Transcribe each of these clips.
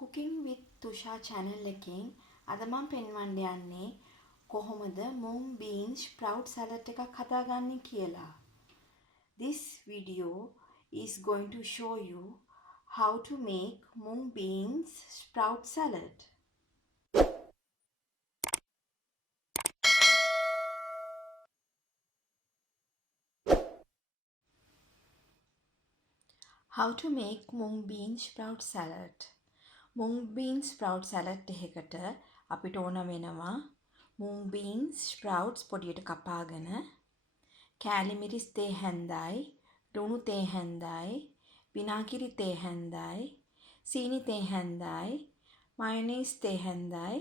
Cooking with Thusha channel එකෙන් අද මම පෙන්වන්න යන්නේ කොහොමද Mung Bean Sprout salad එකක් හදාගන්නේ කියලා. This video is going to show you how to make Mung Beans Sprout salad. How to make Mung Bean Sprout salad. Mung Bean Sprout salad එකකට අපිට ඕන වෙනවා Mung Bean Sprouts පොඩියට කපාගෙන කෑලි මිරිස් තේ හැන්දයි, ලුණු තේ හැන්දයි, විනාගිරි තේ හැන්දයි, සීනි තේ හැන්දයි, Mayonnaise තේ හැන්දයි,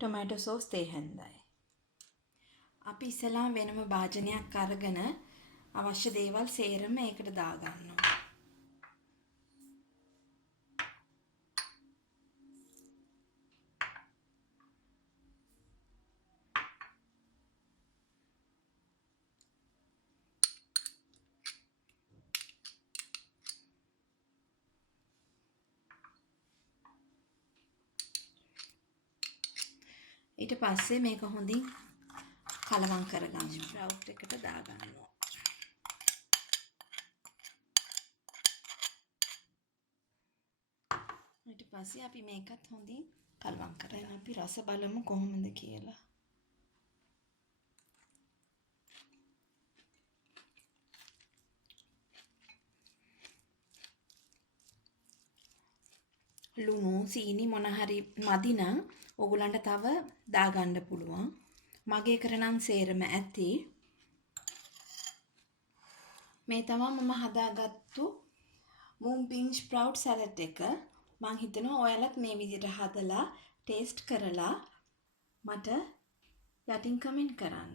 tomato sauce තේ හැන්දයි. අපි ඉස්සෙල්ලාම වෙනම භාජනයක් අරගෙන අවශ්‍ය දේවල් සේරම ඒකට දාගන්නවා. ඊට පස්සේ මේක හොඳින් කලවම් කරගන්න. ස්ප්‍රවුට් එකට දාගන්නවා. ඊට පස්සේ අපි මේකත් හොඳින් කලවම් කරගෙන අපි රස බලමු කොහොමද කියලා. ලුණු සීනි මොන හරි මදි නම් ඔයගලන්ට තව දාගන්න පුළුවන්. මගේ කරනම් සේරම ඇති. මේ තමයි මම හදාගත්තු Mung Bean Sprout salad එක. මං හිතනවා ඔයාලත් මේ විදිහට හදලා ටේස්ට් කරලා මට යටින් කමෙන්ට් කරන්න.